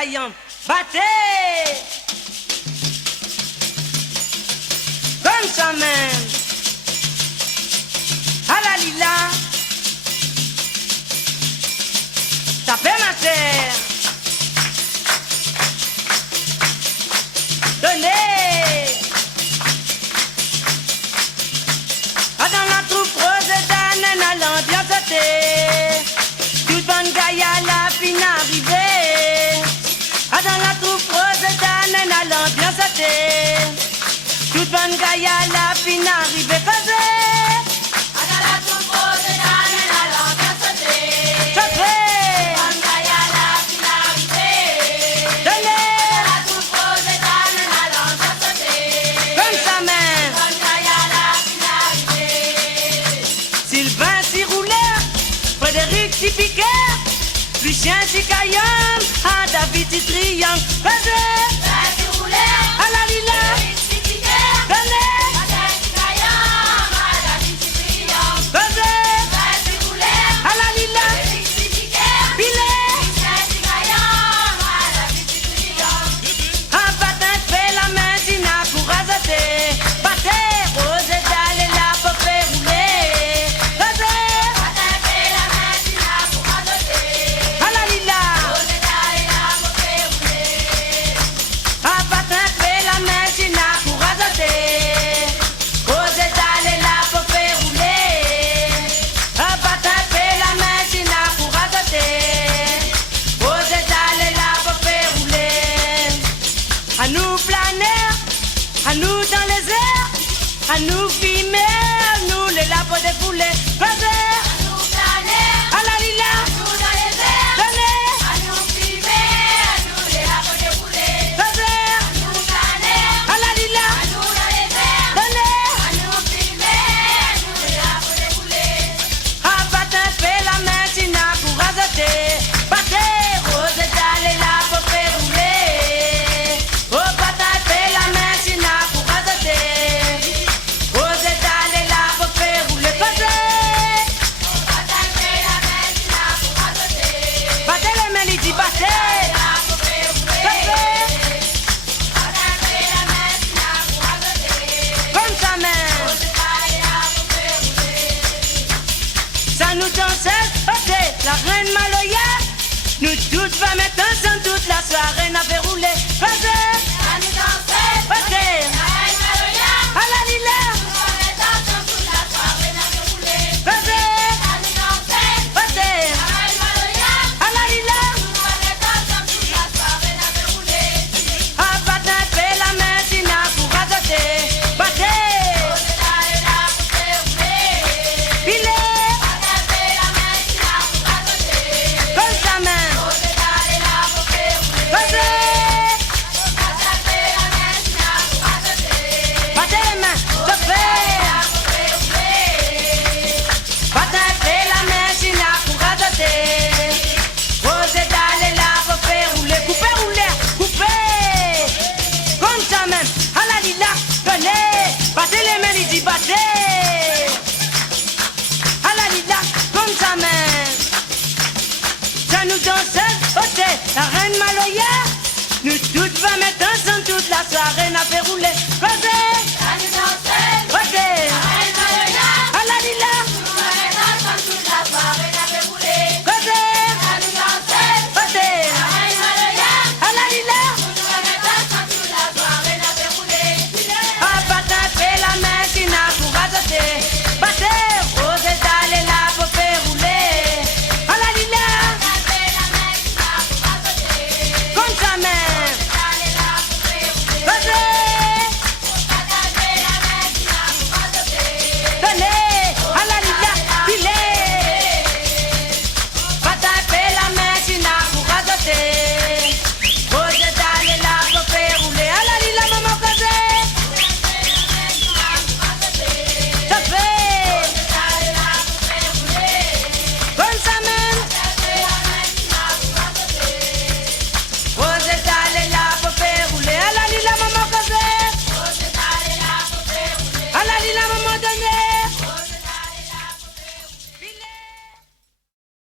caillant, battez. Comme ça même. À la lila. Tapez ma terre. Donnez. Ah, dans la troupe rose d'Anne à l'ambiance thé. Toute bonne gaille à la fin arrivée. Ah, dans la troupe rose d'Anne à l'ambiance thé. Toute bonne gaille à la fin arrivée. Ah, dans la troupe rose d'Anne à l'ambiance thé. Chauffez. Lucien Ticaillon, à David Triangle, vas-y rouler, à la lila, donnez, vas-y rouler, à la lila, filet, un patin fait la main d'Ina pour azoter, battez, rose d'aller là pour faire rouler, à nous dans les airs, à nous filmer, à nous les lapins des poulets, à nous planer, à la lila, à nous dans les airs, donnez, à nous filmer, à nous les lapins des poulets, à nous planer, à la lila, à nous dans les airs, donnez, à nous filmer, à nous les lapins des poulets, un patin fait la main Tina pour azoter, battez, rose d'aller là pour faire rouler, au patin fait la main Tina pour azoter, rose d'aller là pour faire rouler, battez les mains, Lydie, battez, comme ça même, ça nous dansait, ok, la reine Maloya, nous toutes femmes mettre ensemble toute la soirée, n'a fait rouler, ok, à la lila, à la lila, un patin fait la main Tina pour azoter, battez, filet, comme ça même, battez les mains, chauffez, battez fait la main Tina pour azoter, rose d'aller là pour faire rouler, coupez, rouler, coupez, comme ça même, à la lila, donnez, battez les mains, Lydie, battez, à la lila, comme ça même, ça nous danse, ok, la reine Maloya, nous toutes va mettre